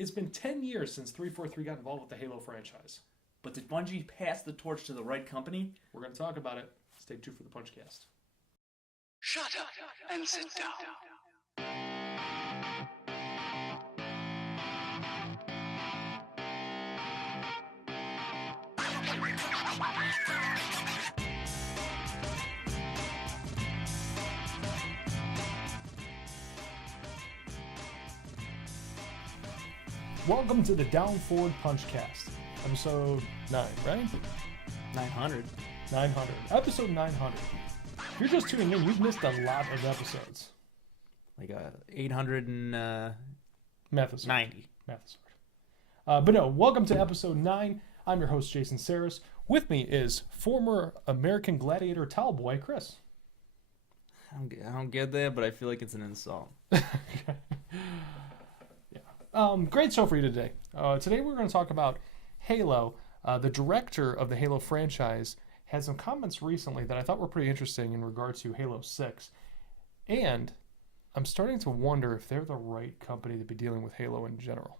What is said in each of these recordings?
It's been 10 years since 343 got involved with the Halo franchise. But did Bungie pass the torch to the right company? We're going to talk about it. Stay tuned for the Punchcast. Shut up and sit down. Welcome to the DwnFwdPUNChcast. Episode 9, right? 900. 900. Episode 900. If you're just tuning in, you've missed a lot of episodes. Like 890. Math is hard. But no, welcome to episode 9. I'm your host, Jason Saris. With me is former American Gladiator towel boy, Chris. I don't get that, but I feel like it's an insult. Great show for you today. Today we're going to talk about Halo. The director of the Halo franchise had some comments recently that I thought were pretty interesting in regard to Halo 6. And I'm starting to wonder if they're the right company to be dealing with Halo in general.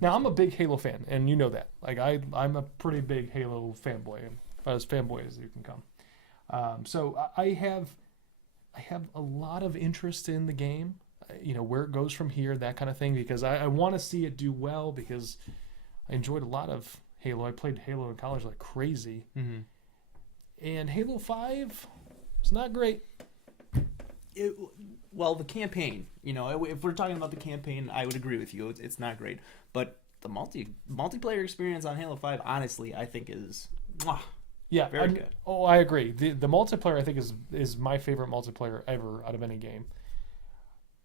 Now, I'm a big Halo fan, and you know that. Like, I'm a pretty big Halo fanboy, about as fanboy as you can come. So I have a lot of interest in the game, where it goes from here, that kind of thing, because I want to see it do well, because I enjoyed a lot of Halo. I played Halo in college like crazy. Mm-hmm. And Halo 5 is not great. Well, the campaign, if we're talking about the campaign, I would agree with you. It's not great. But the multiplayer experience on Halo 5, honestly, I think is very good. Oh, I agree. The multiplayer, I think, is my favorite multiplayer ever out of any game.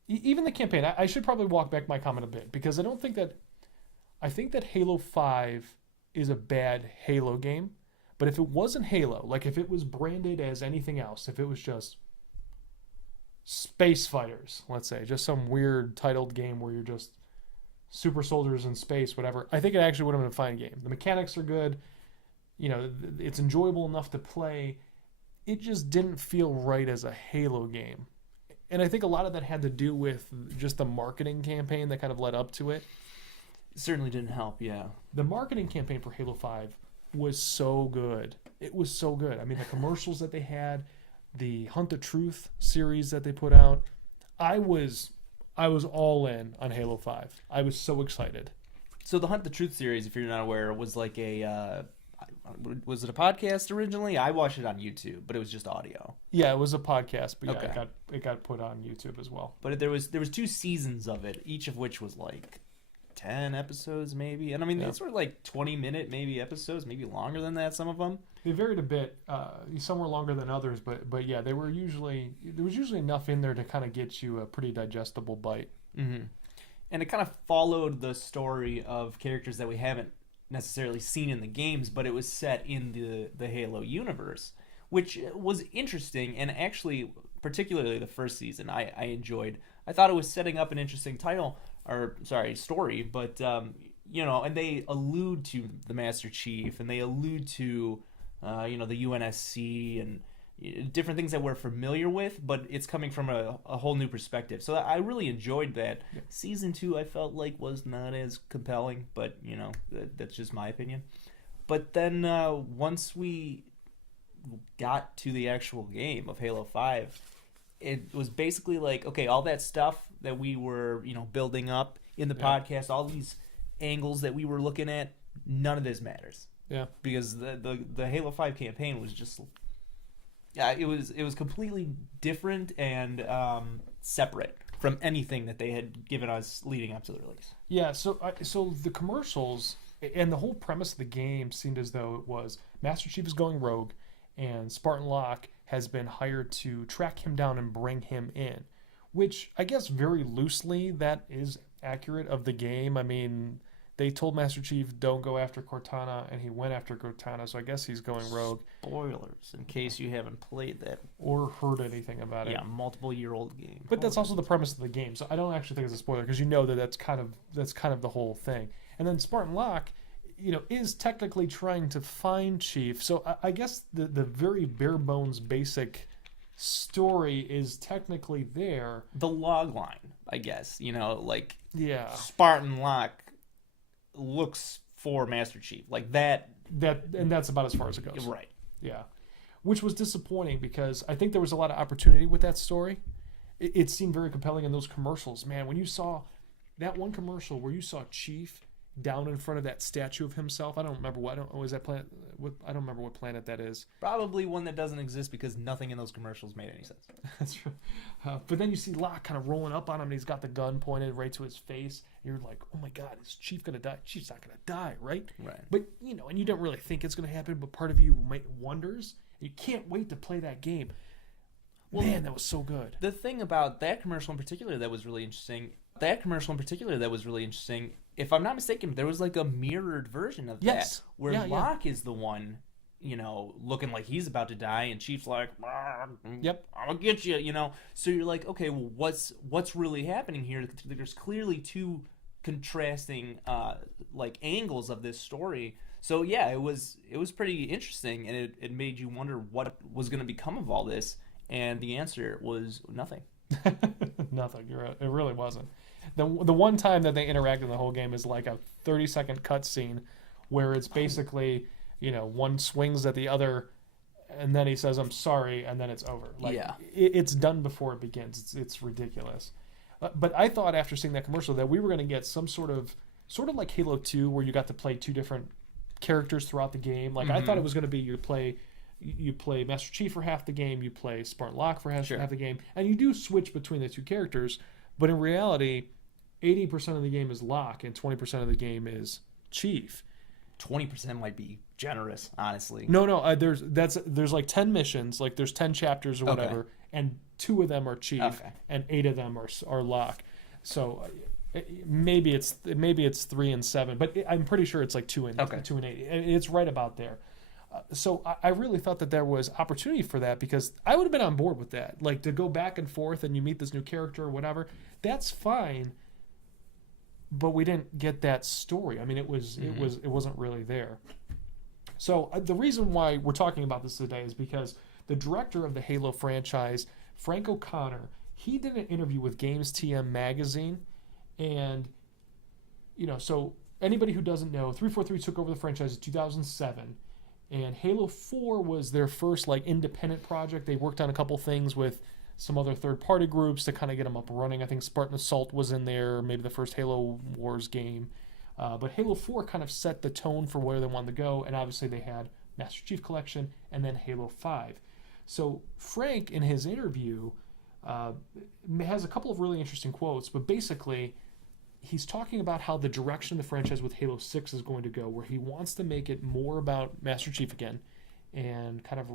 Even the campaign, I should probably walk back my comment a bit, because I think that Halo 5 is a bad Halo game. But if it wasn't Halo, like if it was branded as anything else, if it was just Space Fighters, let's say, just some weird titled game where you're just super soldiers in space, whatever, I think it actually would have been a fine game. The mechanics are good. It's enjoyable enough to play. It just didn't feel right as a Halo game. And I think a lot of that had to do with just the marketing campaign that kind of led up to it. It certainly didn't help, yeah. The marketing campaign for Halo 5 was so good. It was so good. I mean, the commercials that they had, the Hunt the Truth series that they put out, I was all in on Halo 5. I was so excited. So the Hunt the Truth series, if you're not aware, was like was it a podcast originally? I watched it on YouTube, but it was just audio. Yeah, it was a podcast, but okay. It got put on YouTube as well. But there was 2 seasons of it, each of which was like 10 episodes maybe. And I mean, these were like 20-minute maybe episodes, maybe longer than that, some of them. They varied a bit. Some were longer than others, but yeah, there was usually enough in there to kind of get you a pretty digestible bite. Mm-hmm. And it kind of followed the story of characters that we haven't necessarily seen in the games, but it was set in the Halo universe, which was interesting. And actually, particularly the first season, I enjoyed. I thought it was setting up an interesting story, but and they allude to the Master Chief, and they allude to the UNSC and different things that we're familiar with, but it's coming from a whole new perspective. So I really enjoyed that. Yeah. Season 2 I felt like was not as compelling, but that's just my opinion. But then once we got to the actual game of Halo 5, it was basically like, okay, all that stuff that we were building up in the podcast, all these angles that we were looking at, none of this matters. Yeah, because the Halo 5 campaign was just it was completely different and separate from anything that they had given us leading up to the release. Yeah, so the commercials and the whole premise of the game seemed as though it was Master Chief is going rogue, and Spartan Locke has been hired to track him down and bring him in, which I guess very loosely that is accurate of the game. I mean, they told Master Chief don't go after Cortana, and he went after Cortana, so I guess he's going rogue. Spoilers, in case you haven't played that. Or heard anything about it. Yeah, multiple-year-old game. But that's also the premise of the game, so I don't actually think it's a spoiler, because that's kind of the whole thing. And then Spartan Locke, is technically trying to find Chief, so I guess the very bare-bones basic story is technically there. The log line, I guess. Like Yeah. Spartan Locke looks for Master Chief. Like that. And that's about as far as it goes. Right. Yeah. Which was disappointing because I think there was a lot of opportunity with that story. It seemed very compelling in those commercials. Man, when you saw that one commercial where you saw Chief down in front of that statue of himself, I don't remember what. Is that planet? I don't remember what planet that is. Probably one that doesn't exist because nothing in those commercials made any sense. That's true. But then you see Locke kind of rolling up on him, and he's got the gun pointed right to his face. And you're like, oh my God, is Chief gonna die? Chief's not gonna die, right? Right. But and you don't really think it's gonna happen. But part of you wonders. You can't wait to play that game. Well, man, that was so good. The thing about that commercial in particular that was really interesting. If I'm not mistaken, there was like a mirrored version of that where Locke is the one, looking like he's about to die, and Chief's like, "Yep, I'm gonna get you," So you're like, okay, well, what's really happening here? There's clearly two contrasting like angles of this story. So yeah, it was pretty interesting, and it made you wonder what was going to become of all this, and the answer was nothing. Nothing. You're right. It really wasn't. The one time that they interact in the whole game is like a 30-second cutscene where it's basically, one swings at the other, and then he says, "I'm sorry," and then it's over. Like, it's done before it begins. It's ridiculous. But I thought after seeing that commercial that we were going to get some sort of like Halo 2 where you got to play two different characters throughout the game. Like, I thought it was going to be you play Master Chief for half the game, you play Spartan Locke for half the game, and you do switch between the two characters, but in reality 80% of the game is Locke and 20% of the game is Chief. 20% might be generous, honestly. No, there's like 10 missions, like there's 10 chapters or whatever, and 2 of them are Chief and 8 of them are Locke. So maybe it's 3 and 7, but I'm pretty sure it's like 2 and 8. It's right about there. So I really thought that there was opportunity for that because I would have been on board with that. Like, to go back and forth and you meet this new character or whatever, that's fine. But we didn't get that story. I mean, it wasn't really there. So the reason why we're talking about this today is because the director of the Halo franchise, Frank O'Connor, he did an interview with Games TM magazine, and so anybody who doesn't know, 343 took over the franchise in 2007. And Halo 4 was their first like independent project. They worked on a couple things with some other third-party groups to kind of get them up and running. I think Spartan Assault was in there, maybe the first Halo Wars game. But Halo 4 kind of set the tone for where they wanted to go, and obviously they had Master Chief Collection and then Halo 5. So Frank, in his interview, has a couple of really interesting quotes, but basically he's talking about how the direction of the franchise with Halo 6 is going to go, where he wants to make it more about Master Chief again and kind of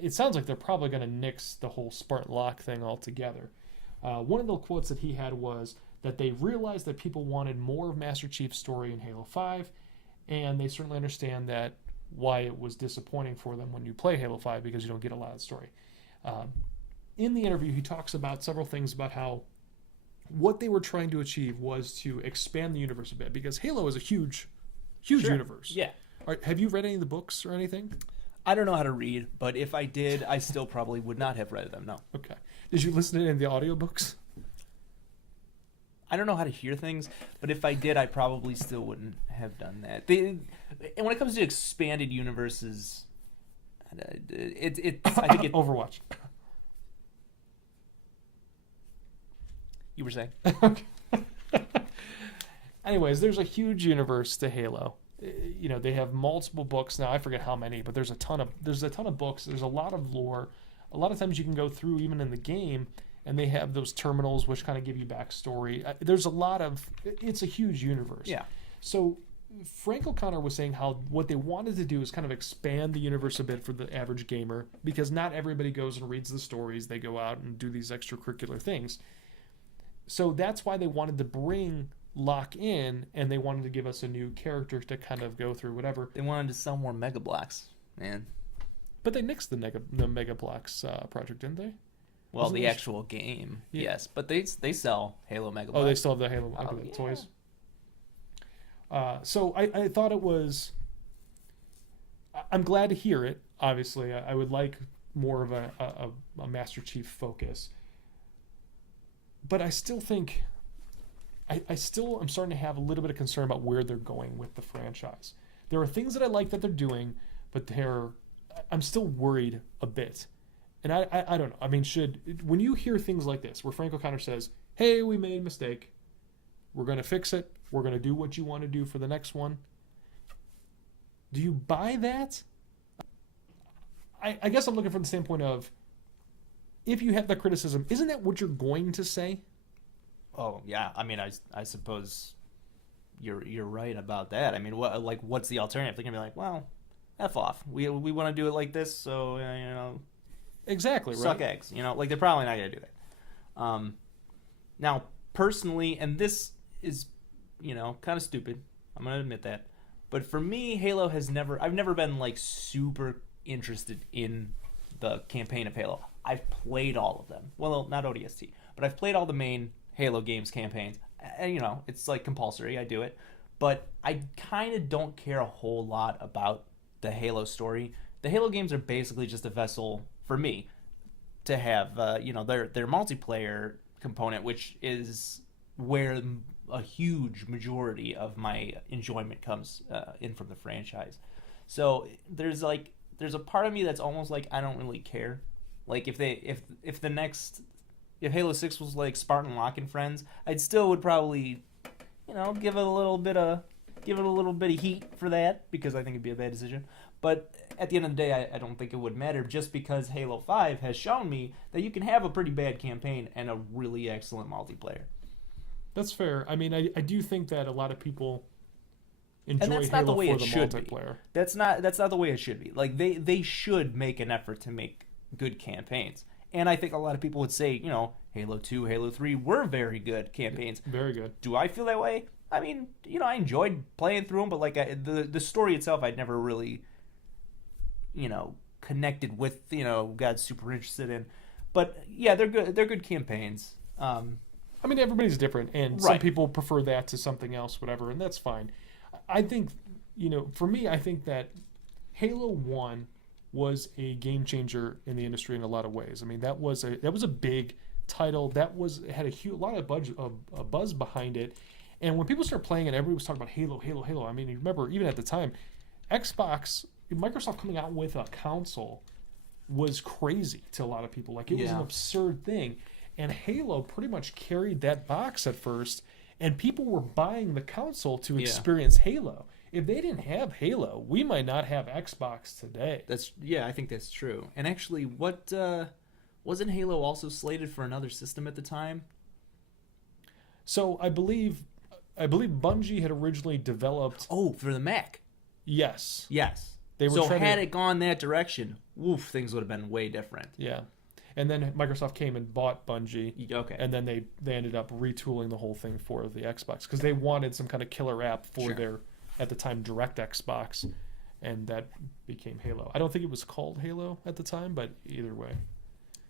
it sounds like they're probably going to nix the whole Spartan Locke thing altogether. One of the quotes that he had was that they realized that people wanted more of Master Chief's story in Halo 5, and they certainly understand that why it was disappointing for them when you play Halo 5 because you don't get a lot of the story. In the interview, he talks about several things about how what they were trying to achieve was to expand the universe a bit because Halo is a huge universe. Yeah. Have you read any of the books or anything? I don't know how to read, but if I did, I still probably would not have read them, no. Okay. Did you listen to any of the audiobooks? I don't know how to hear things, but if I did, I probably still wouldn't have done that. And when it comes to expanded universes, I think it... Overwatch. You were saying? Anyways, there's a huge universe to Halo. They have multiple books now. I forget how many, but there's a ton of books. There's a lot of lore. A lot of times you can go through even in the game, and they have those terminals which kind of give you backstory. It's a huge universe. Yeah. So Frank O'Connor was saying how what they wanted to do is kind of expand the universe a bit for the average gamer because not everybody goes and reads the stories. They go out and do these extracurricular things. So that's why they wanted to bring Locke in, and they wanted to give us a new character to kind of go through whatever. They wanted to sell more Mega Blocks, man. But they nixed the Mega Blocks project, didn't they? Well, wasn't the actual game, yes. But they sell Halo Mega Blocks. Oh, they still have the Halo toys. So I thought it was... I'm glad to hear it, obviously. I would like more of a Master Chief focus. But I still think I'm starting to have a little bit of concern about where they're going with the franchise. There are things that I like that they're doing, but I'm still worried a bit. And I don't know. I mean, when you hear things like this, where Frank O'Connor says, hey, we made a mistake, we're going to fix it, we're going to do what you want to do for the next one, do you buy that? I guess I'm looking from the standpoint of, if you have that criticism, isn't that what you're going to say? Oh yeah, I mean, I suppose you're right about that. I mean, what's the alternative? They're gonna be like, well, F off. We want to do it like this, so Exactly, right? Suck eggs. Like they're probably not gonna do that. Now, personally, and this is kind of stupid. I'm gonna admit that, but for me, Halo I've never been like super interested in the campaign of Halo. I've played all of them. Well, not ODST, but I've played all the main Halo games campaigns. And, it's like compulsory. I do it. But I kind of don't care a whole lot about the Halo story. The Halo games are basically just a vessel for me to have, their multiplayer component, which is where a huge majority of my enjoyment comes in from the franchise. So there's a part of me that's almost like I don't really care. Like if Halo 6 was like Spartan Locke and Friends, I'd still would probably, give it a little bit of heat for that, because I think it'd be a bad decision. But at the end of the day, I don't think it would matter, just because Halo 5 has shown me that you can have a pretty bad campaign and a really excellent multiplayer. That's fair. I mean, I do think that a lot of people enjoy and that's not Halo the way for it the should multiplayer. Be. That's not the way it should be. Like they should make an effort to make good campaigns. And I think a lot of people would say, Halo 2, Halo 3 were very good campaigns. Very good. Do I feel that way? I mean, I enjoyed playing through them, but like the story itself, I'd never really, connected with, got super interested in. But yeah, they're good. They're good campaigns. I mean, everybody's different, and some people prefer that to something else, whatever, and that's fine. I think, for me, I think that Halo 1 was a game changer in the industry in a lot of ways. I mean, that was a big title. Had a lot of buzz behind it. And when people started playing it, everybody was talking about Halo, Halo, Halo. I mean, you remember, even at the time, Microsoft coming out with a console was crazy to a lot of people. Like, it was an absurd thing. And Halo pretty much carried that box at first, and people were buying the console to experience Halo. If they didn't have Halo, we might not have Xbox today. I think that's true. And actually, what wasn't Halo also slated for another system at the time? So I believe Bungie had originally developed. Oh, for the Mac. Yes. They were had it gone that direction, things would have been way different. Yeah. And then Microsoft came and bought Bungie. Okay. And then they ended up retooling the whole thing for the Xbox, because they wanted some kind of killer app for their, at the time, direct Xbox, and that became Halo. I don't think it was called Halo at the time, but either way.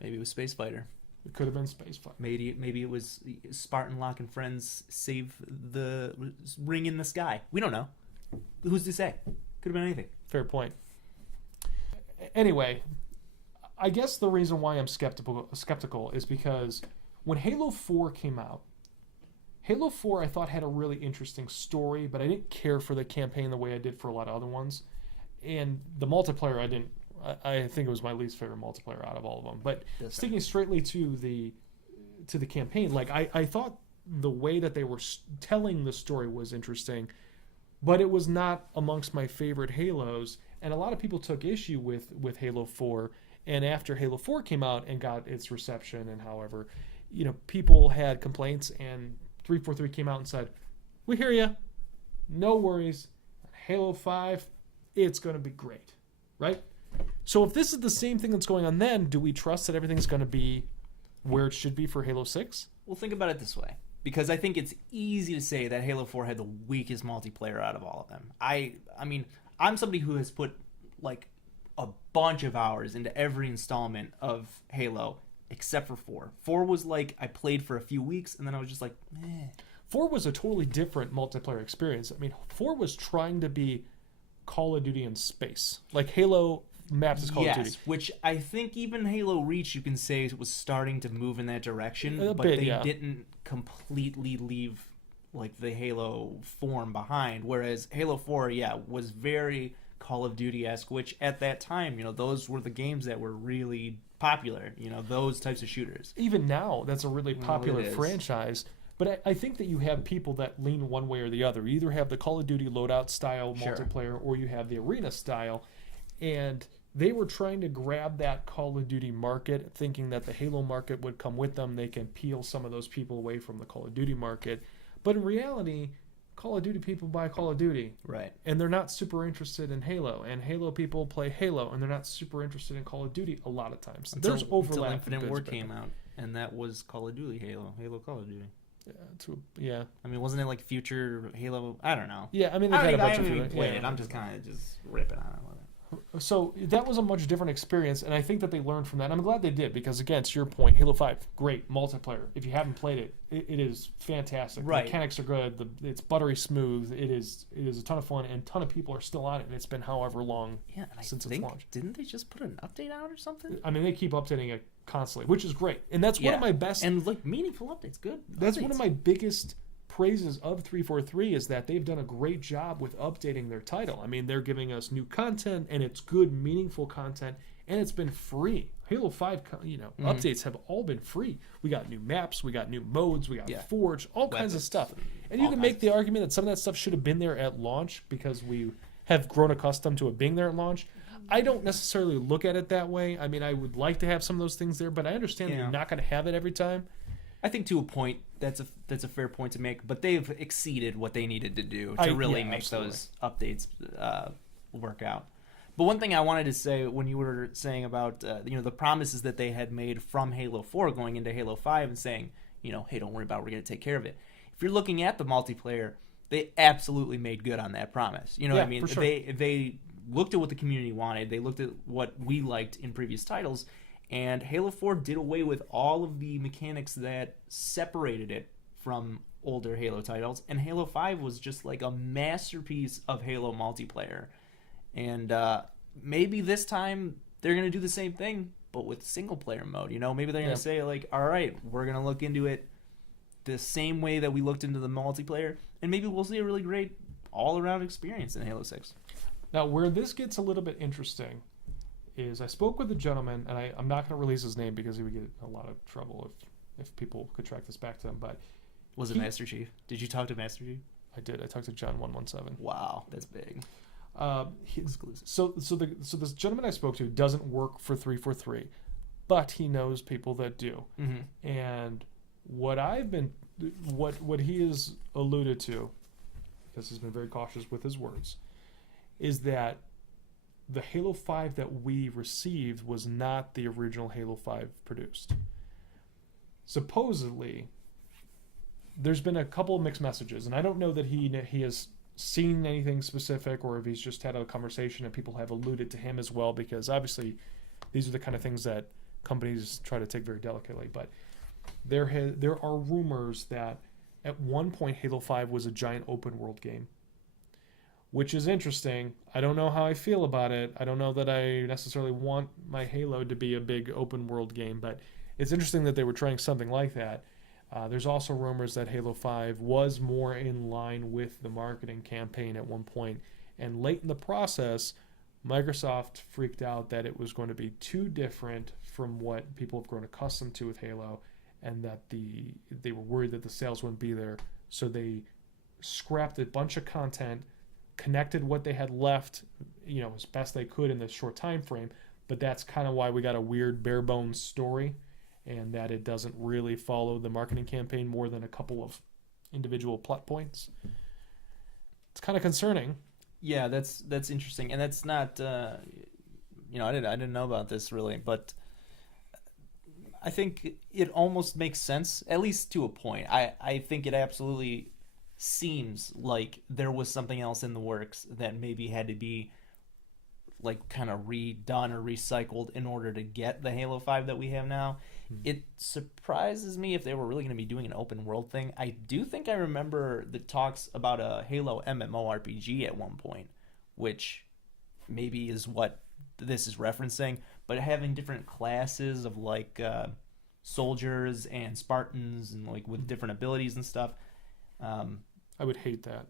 Maybe it was Space Fighter. It could have been Space Fighter. Maybe it was Spartan Locke and Friends Save the Ring in the Sky. We don't know. Who's to say? Could have been anything. Fair point. Anyway, I guess the reason why I'm skeptical is because when Halo 4 came out, Halo 4 I thought had a really interesting story, but I didn't care for the campaign the way I did for a lot of other ones. And the multiplayer, I think it was my least favorite multiplayer out of all of them. But sticking straightly to the campaign, like I thought the way that they were telling the story was interesting, but it was not amongst my favorite Halos. And a lot of people took issue with Halo 4. And after Halo 4 came out and got its reception, and however, people had complaints, and 343 came out and said, we hear you, no worries, Halo 5, it's going to be great, right? So if this is the same thing that's going on then, do we trust that everything's going to be where it should be for Halo 6? Well, think about it this way, because I think it's easy to say that Halo 4 had the weakest multiplayer out of all of them. I mean, I'm somebody who has put, like, a bunch of hours into every installment of Halo except for 4. 4 was like I played for a few weeks and then I was just like, meh. 4 was a totally different multiplayer experience. I mean, 4 was trying to be Call of Duty in space. Like Halo maps as Call of Duty. Yes, which I think even Halo Reach, you can say, was starting to move in that direction, A but bit, they yeah. didn't completely leave like the Halo form behind. Whereas Halo 4, was very Call of Duty-esque, which at that time, those were the games that were really popular. Those types of shooters. Even now, that's a really popular it is. franchise. But I think that you have people that lean one way or the other. You either have the Call of Duty loadout style multiplayer, or you have the arena style. And they were trying to grab that Call of Duty market, thinking that the Halo market would come with them. They can peel some of those people away from the Call of Duty market. But in reality, Call of Duty people buy Call of Duty. Right. And they're not super interested in Halo. And Halo people play Halo, and they're not super interested in Call of Duty a lot of times. There's overlap. Until Infinite Ward came out, and that was Call of Duty Halo Call of Duty. Yeah. I mean, wasn't it like future Halo? I don't know. Yeah, I mean, they've had a bunch of I haven't even people. played it. I'm just kind of just ripping on it. So that was a much different experience, and I think that they learned from that. And I'm glad they did, because again, to your point, Halo 5, great multiplayer. If you haven't played it, it is fantastic. Right. The mechanics are good. It's buttery smooth. It is a ton of fun, and a ton of people are still on it. And it's been however long since its launch. Didn't they just put an update out or something? I mean, they keep updating it constantly, which is great, and that's one of my best. And like meaningful updates, good. That's one of my biggest praises of 343 is that they've done a great job with updating their title. I mean, they're giving us new content, and it's good, meaningful content, and it's been free. Halo 5, updates have all been free. We got new maps, we got new modes, we got Forge, all kinds of stuff. And you can make the argument that some of that stuff should have been there at launch because we have grown accustomed to it being there at launch. I don't necessarily look at it that way. I mean, I would like to have some of those things there, but I understand that you're not going to have it every time. I think to a point that's a fair point to make, but they've exceeded what they needed to do to really make those updates work out. But one thing I wanted to say when you were saying about the promises that they had made from Halo 4 going into Halo 5 and saying, hey, don't worry about it, we're going to take care of it. If you're looking at the multiplayer, they absolutely made good on that promise. You know what I mean? For sure. They looked at what the community wanted. They looked at what we liked in previous titles. And Halo 4 did away with all of the mechanics that separated it from older Halo titles. And Halo 5 was just like a masterpiece of Halo multiplayer. And maybe this time they're going to do the same thing, but with single-player mode. Maybe they're going to say, like, all right, we're going to look into it the same way that we looked into the multiplayer. And maybe we'll see a really great all-around experience in Halo 6. Now, where this gets a little bit interesting is I spoke with a gentleman, and I'm not going to release his name because he would get a lot of trouble if people could track this back to him. But was it Master Chief? Did you talk to Master Chief? I did. I talked to John 117. Wow, that's big. Exclusive. So this gentleman I spoke to doesn't work for 343, but he knows people that do. Mm-hmm. And what he has alluded to, because he's been very cautious with his words, is that the Halo 5 that we received was not the original Halo 5 produced. Supposedly, there's been a couple of mixed messages, and I don't know that he has seen anything specific or if he's just had a conversation and people have alluded to him as well, because obviously these are the kind of things that companies try to take very delicately. But there are rumors that at one point Halo 5 was a giant open world game, which is interesting. I don't know how I feel about it. I don't know that I necessarily want my Halo to be a big open world game, but it's interesting that they were trying something like that. There's also rumors that Halo 5 was more in line with the marketing campaign at one point, and late in the process, Microsoft freaked out that it was going to be too different from what people have grown accustomed to with Halo, and that they were worried that the sales wouldn't be there, so they scrapped a bunch of content, connected what they had left, as best they could in this short time frame. But that's kind of why we got a weird bare bones story, and that it doesn't really follow the marketing campaign more than a couple of individual plot points. It's kind of concerning. Yeah, that's interesting, and that's not. I didn't know about this really, but I think it almost makes sense, at least to a point. I think it absolutely seems like there was something else in the works that maybe had to be like kind of redone or recycled in order to get the Halo 5 that we have now. It surprises me if they were really going to be doing an open world thing. I do think I remember the talks about a Halo MMORPG at one point, which maybe is what this is referencing, but having different classes of like soldiers and Spartans and like with different abilities and stuff. I would hate that.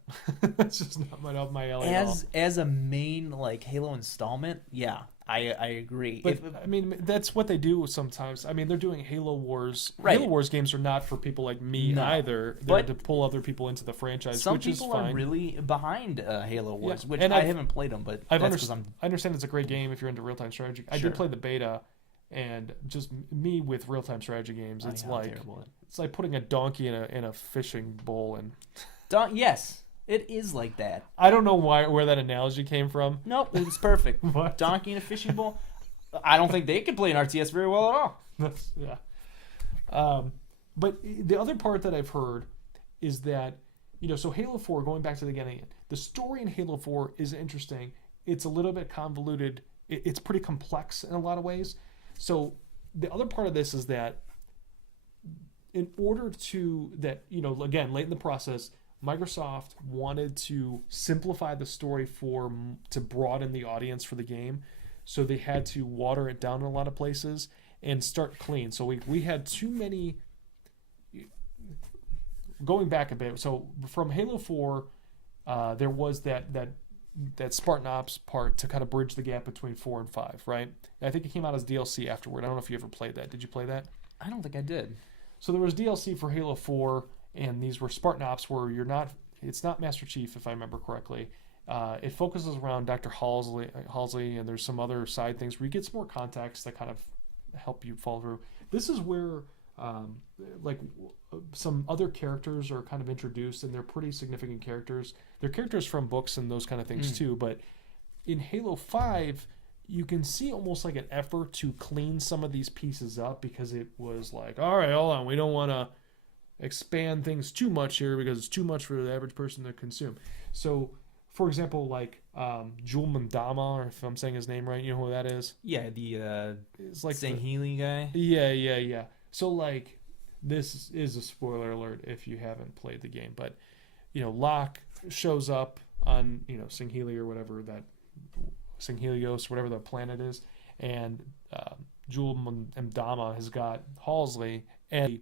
That's just not up my alley at all. As a main like Halo installment, yeah, I agree. But I mean, that's what they do sometimes. I mean, they're doing Halo Wars. Right. Halo Wars games are not for people like me either. They're to pull other people into the franchise, some which is people fine. are really behind Halo Wars, which and I haven't played them, but I that's understand it's a great game if you're into real-time strategy. I did play the beta, and just me with real-time strategy games, it's like putting a donkey in a fishing bowl and. Yes, it is like that. I don't know where that analogy came from. Nope, it's perfect. What? Donkey in a fishing bowl. I don't think they can play an RTS very well at all. Yeah. But the other part that I've heard is that, so Halo 4, going back to the beginning, the story in Halo 4 is interesting. It's a little bit convoluted. It's pretty complex in a lot of ways. So the other part of this is that in order to, again, late in the process, Microsoft wanted to simplify the story to broaden the audience for the game, so they had to water it down in a lot of places and start clean. So we had too many. Going back a bit, so from Halo 4, there was that Spartan Ops part to kind of bridge the gap between 4 and 5, right? And I think it came out as DLC afterward. I don't know if you ever played that. Did you play that? I don't think I did. So there was DLC for Halo 4. And these were Spartan Ops where it's not Master Chief, if I remember correctly. It focuses around Dr. Halsey, and there's some other side things where you get some more context that kind of help you follow through. This is where some other characters are kind of introduced, and they're pretty significant characters. They're characters from books and those kind of things too. But in Halo 5, you can see almost like an effort to clean some of these pieces up, because it was like, all right, hold on, we don't want to expand things too much here because it's too much for the average person to consume. So, for example, like Jul Mandama, if I'm saying his name right, you know who that is? Yeah, the it's like Sangheili guy. Yeah. So, like, this is a spoiler alert if you haven't played the game, but Locke shows up on Sangheili or whatever that Sanghelios, whatever the planet is, and Jul Mandama has got Halsey and.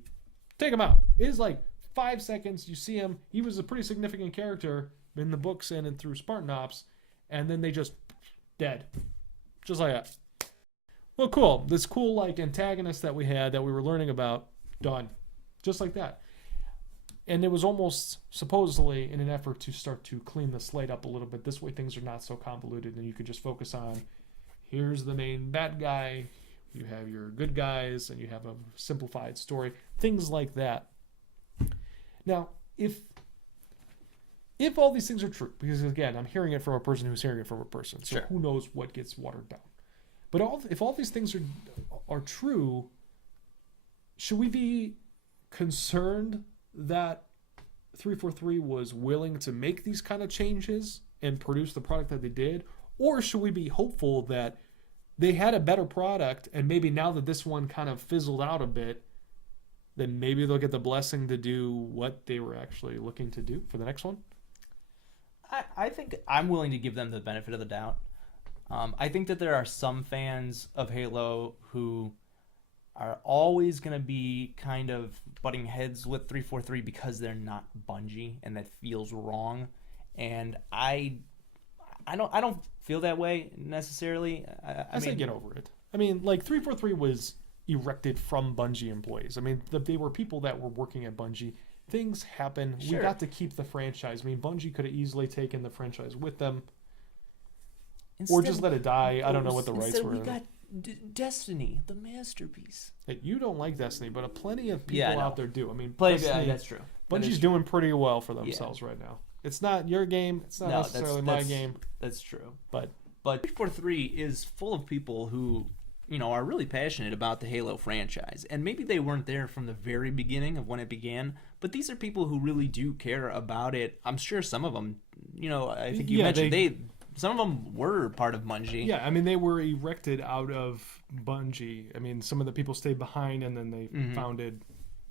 Take him out. It is like 5 seconds. You see him. He was a pretty significant character in the books and through Spartan Ops. And then they just dead. Just like that. Well, cool. This cool like antagonist that we had that we were learning about, done. Just like that. And it was almost supposedly in an effort to start to clean the slate up a little bit. This way things are not so convoluted and you could just focus on, here's the main bad guy. You have your good guys, and you have a simplified story, things like that. Now, if all these things are true, because again, I'm hearing it from a person who's hearing it from a person, so who knows what gets watered down. But if all these things are true, should we be concerned that 343 was willing to make these kind of changes and produce the product that they did, or should we be hopeful that they had a better product, and maybe now that this one kind of fizzled out a bit, then maybe they'll get the blessing to do what they were actually looking to do for the next one? I think I'm willing to give them the benefit of the doubt. I think that there are some fans of Halo who are always going to be kind of butting heads with 343 because they're not Bungie, and that feels wrong. And I don't feel that way necessarily. I say get over it. I mean, like 343 was erected from Bungie employees. I mean, they were people that were working at Bungie. Things happen. Sure. We got to keep the franchise. I mean, Bungie could have easily taken the franchise with them, or just let it die. I don't know what the rights were. We got Destiny, the masterpiece. Hey, you don't like Destiny, but plenty of people out there do. I mean, Destiny, that's true. Bungie's doing pretty well for themselves right now. It's not your game. It's not necessarily my game. That's true. But 343 is full of people who, are really passionate about the Halo franchise. And maybe they weren't there from the very beginning of when it began, but these are people who really do care about it. I'm sure some of them, I think you mentioned some of them were part of Bungie. Yeah, I mean, they were erected out of Bungie. I mean, some of the people stayed behind, and then they founded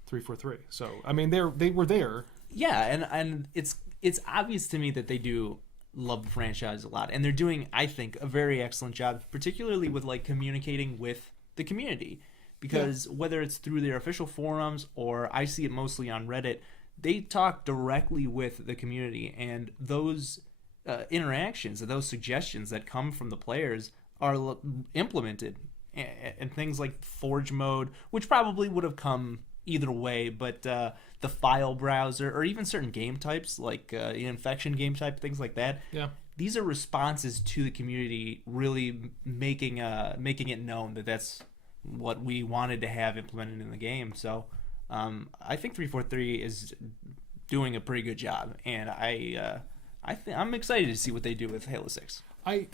343. So, I mean, they were there. Yeah, and it's obvious to me that they do love the franchise a lot, and they're doing, I think, a very excellent job, particularly with like communicating with the community, because whether it's through their official forums or I see it mostly on Reddit, they talk directly with the community, and those interactions and those suggestions that come from the players are implemented, and things like Forge mode, which probably would have come either way, but the file browser, or even certain game types like infection game type, things like that. Yeah, these are responses to the community, really making it known that that's what we wanted to have implemented in the game. So I think 343 is doing a pretty good job, and I'm excited to see what they do with Halo 6. I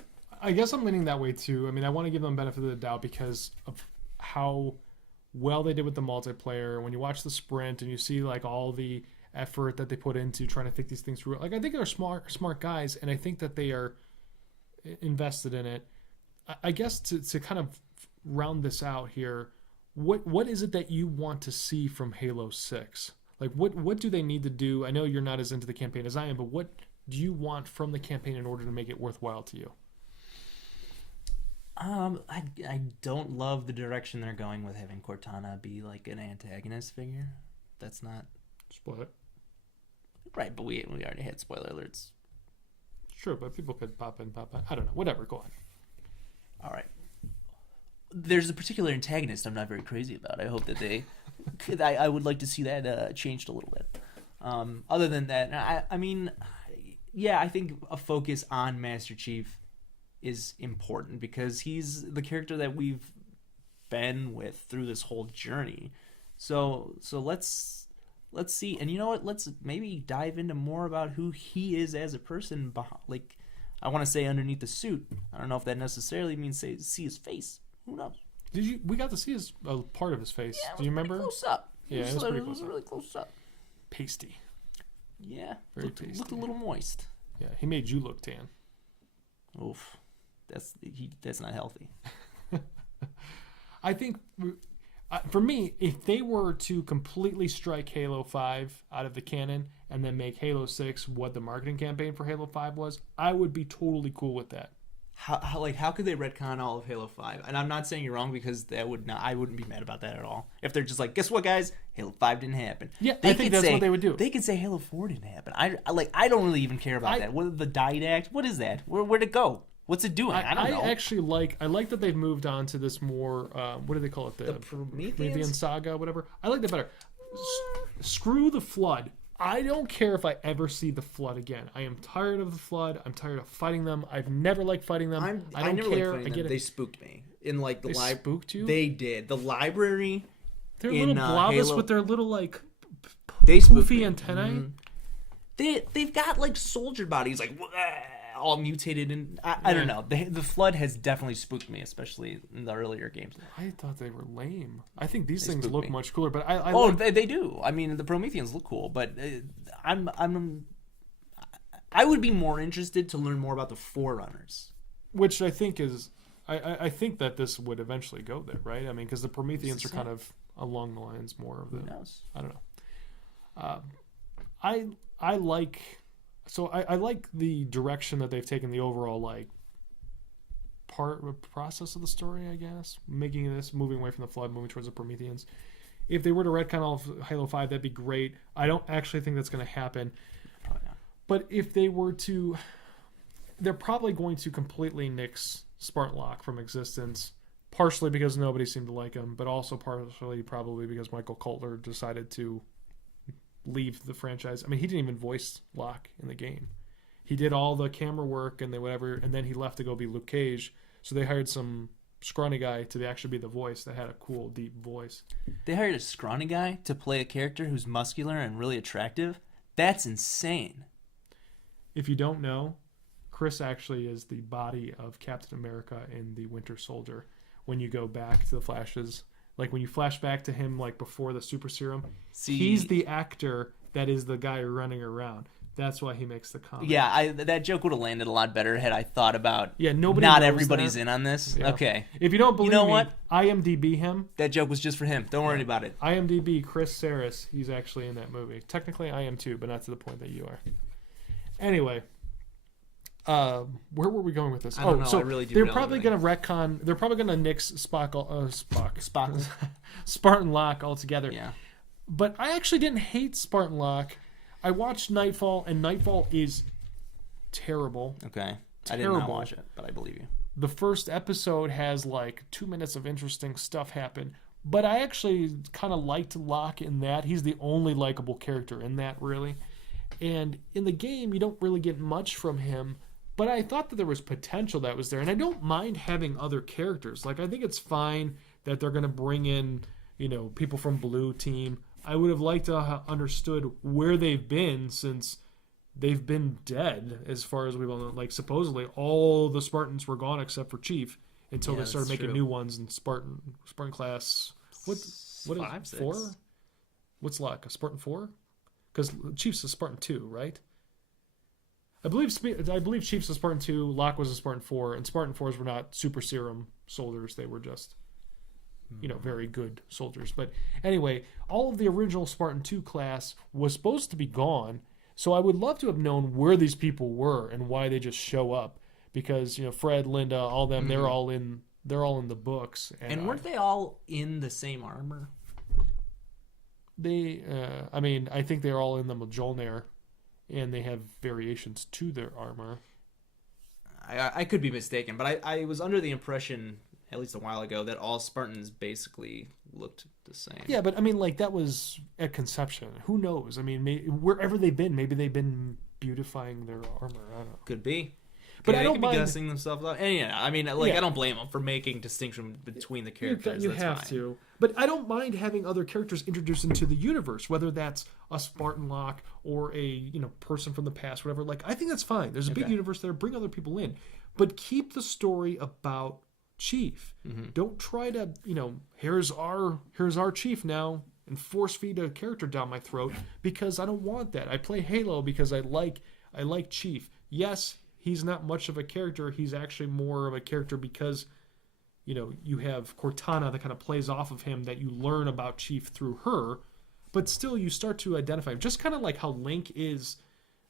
guess I'm leaning that way too. I mean, I want to give them benefit of the doubt because of how well they did with the multiplayer. When you watch the sprint and you see like all the effort that they put into trying to think these things through, like I think they're smart guys, and I think that they are invested in it. I guess to kind of round this out here, what is it that you want to see from Halo 6? Like what do they need to do? I know you're not as into the campaign as I am, but what do you want from the campaign in order to make it worthwhile to you? I don't love the direction they're going with having Cortana be like an antagonist figure. That's not Spoiler. right, but we already had spoiler alerts. Sure, but people could pop in, pop out. I don't know. Whatever. Go on. All right. There's a particular antagonist I'm not very crazy about. I hope that they I would like to see that changed a little bit. Other than that, I mean, yeah, I think a focus on Master Chief is important because he's the character that we've been with through this whole journey. So let's see. And you know what? Let's maybe dive into more about who he is as a person. Like, I want to say underneath the suit. I don't know if that necessarily means see his face. Who knows? We got to see a part of his face. Yeah, do you remember? Close up. Yeah, it was pretty close up. Really close up. Pasty. Yeah, Very looked pasty. a little moist. Yeah, he made you look tan. Oof, that's not healthy. I think, for me, if they were to completely strike Halo 5 out of the canon and then make Halo 6 what the marketing campaign for Halo 5 was, I would be totally cool with that. How could they retcon all of Halo 5? And I'm not saying you're wrong, because I wouldn't be mad about that at all. If they're just like, guess what, guys? Halo 5 didn't happen. Yeah, I think that's what they would do. They could say Halo 4 didn't happen. I don't really even care about that. What the didact? What is that? Where'd it go? What's it doing? I don't know. I actually like that they've moved on to this more, what do they call it? The Promethean saga, whatever. I like that better. Screw the Flood. I don't care if I ever see the Flood again. I am tired of the Flood. I'm tired of fighting them. I've never liked fighting them. I don't care. I get it. They spooked me. In like the They spooked you? They did. The library. They're little blobus Halo, with their little like they poofy antennae. Mm-hmm. They've got like soldier bodies, like all mutated, and I don't know. The Flood has definitely spooked me, especially in the earlier games. I thought they were lame. I think these things look much cooler, but I they do. I mean, the Prometheans look cool, but I would be more interested to learn more about the Forerunners, which I think is. I think that this would eventually go there, right? I mean, because the Prometheans are kind of along the lines more of the. Who knows? I don't know. I like. So I like the direction that they've taken the overall like process of the story, I guess, making this moving away from the Flood, moving towards the Prometheans. If they were to retcon all of Halo 5, that'd be great. I don't actually think that's going to happen. Probably not. But if they were to, they're probably going to completely nix Spartan Locke from existence, partially because nobody seemed to like him, but also partially probably because Michael Coulter decided to leave the franchise. I mean, he didn't even voice Locke in the game. He did all the camera work and then he left to go be Luke Cage. So they hired some scrawny guy to actually be the voice that had a cool, deep voice. They hired a scrawny guy to play a character who's muscular and really attractive? That's insane. If you don't know, Chris actually is the body of Captain America in the Winter Soldier. When you go back to the flashes, like when you flash back to him like before the super serum, he's the actor that is the guy running around. That's why he makes the comment. Yeah, that joke would have landed a lot better had I thought about. Yeah, nobody. Not knows everybody's that. in on this. Yeah. Okay. If you don't believe know me, what? IMDb him. That joke was just for him. Don't worry about it. IMDb Chris Saris. He's actually in that movie. Technically, I am too, but not to the point that you are. Anyway, Where were we going with this? I don't know. So I really do they're know probably everything. going to retcon. They're probably going to nix Spock. Spartan Locke altogether. Yeah. But I actually didn't hate Spartan Locke. I watched Nightfall, and Nightfall is terrible. Okay. I did not watch it, but I believe you. The first episode has like 2 minutes of interesting stuff happen. But I actually kind of liked Locke in that. He's the only likable character in that, really. And in the game, you don't really get much from him. But I thought that there was potential that was there. And I don't mind having other characters. Like, I think it's fine that they're going to bring in, people from Blue Team. I would have liked to have understood where they've been since they've been dead, as far as we all know. Like, supposedly, all the Spartans were gone except for Chief until they started making new ones in Spartan class. What is 5, 4? What's Locke? A Spartan 4? Because Chief's a Spartan 2, right? I believe Chief's a Spartan 2, Locke was a Spartan 4, and Spartan 4s were not super serum soldiers. They were just, very good soldiers. But anyway, all of the original Spartan 2 class was supposed to be gone, so I would love to have known where these people were and why they just show up. Because, Fred, Linda, all them, they're all in the books. And weren't they all in the same armor? They, I think they're all in the Mjolnir, and they have variations to their armor. I could be mistaken, but I was under the impression, at least a while ago, that all Spartans basically looked the same. Yeah, but that was at conception. Who knows? Wherever they've been, maybe they've been beautifying their armor. I don't know. Could be. But I don't could mind be guessing themselves out. And I don't blame them for making distinction between the characters. You That's have fine. to. But I don't mind having other characters introduced into the universe, whether that's a Spartan Locke or a person from the past, whatever. Like, I think that's fine. There's a big universe there. Bring other people in, but keep the story about Chief. Don't try to here's our Chief now and force feed a character down my throat, because I don't want that. I play Halo because I like Chief. Yes, he's not much of a character. He's actually more of a character because you have Cortana that kind of plays off of him, that you learn about Chief through her, but still you start to identify him. Just kind of like how Link is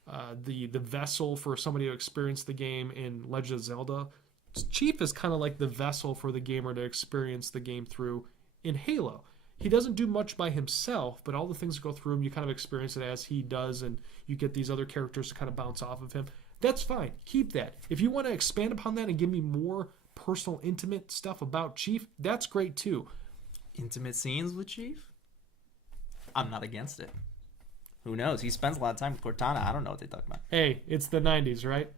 the vessel for somebody to experience the game in Legend of Zelda. Chief is kind of like the vessel for the gamer to experience the game through in Halo. He doesn't do much by himself, but all the things that go through him, you kind of experience it as he does, and you get these other characters to kind of bounce off of him. That's fine. Keep that. If you want to expand upon that and give me more personal, intimate stuff about Chief, that's great too. Intimate scenes with Chief? I'm not against it. Who knows? He spends a lot of time with Cortana. I don't know what they talk about. Hey, it's the 90s, right?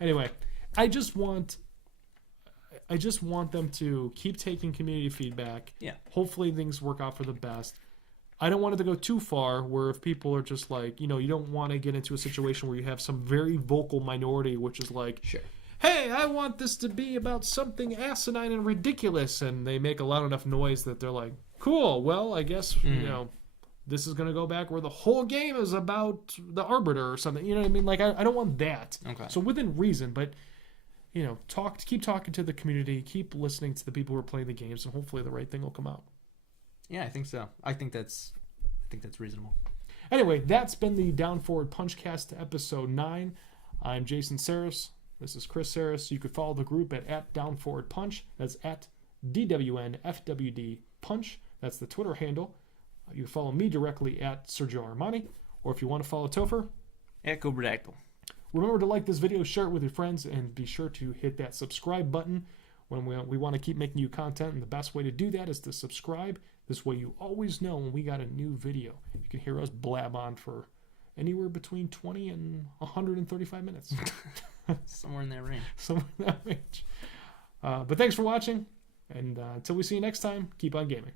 Anyway, I just want them to keep taking community feedback. Yeah. Hopefully things work out for the best. I don't want it to go too far where if people are just like, you don't want to get into a situation where you have some very vocal minority which is like, Sure. Hey, I want this to be about something asinine and ridiculous, and they make a loud enough noise that they're like, cool, well, I guess, this is going to go back where the whole game is about the Arbiter or something. You know what I mean? Like, I don't want that. Okay. So within reason, but, keep talking to the community, keep listening to the people who are playing the games, and hopefully the right thing will come out. Yeah, I think so. I think that's reasonable. Anyway, that's been the DwnFwdPUNChcast episode 9. I'm Jason Saris. This is Chris Saris. You could follow the group at DwnFwdPunch. That's at DwnFwdPunch. That's the Twitter handle. You can follow me directly at Sergio Armani. Or if you want to follow Topher, at Cobradactyl. Remember to like this video, share it with your friends, and be sure to hit that subscribe button. When we want to keep making you content, and the best way to do that is to subscribe. This way you always know when we got a new video. You can hear us blab on for anywhere between 20 and 135 minutes. Somewhere in that range. Somewhere in that range. But thanks for watching, and until we see you next time, keep on gaming.